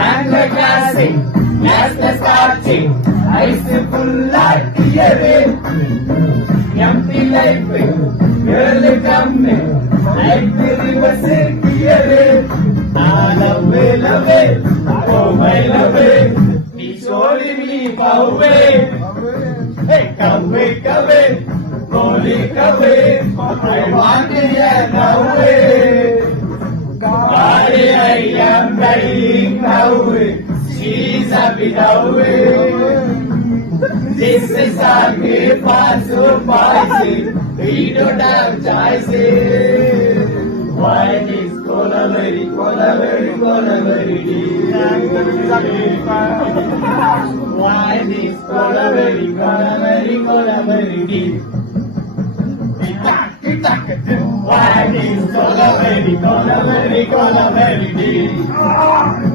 and the classic, that's the starting. Ice full like tear. Empty life, girl coming, like the rivers tear. I love it, oh my love, it's only me, away. Hey, come away, only come away. I want it away. Body, I am dying now. She's happy now. This is our great so spicy. We don't have choices. Why this cola very deep? Why this cola very deep? Why this cola very deep?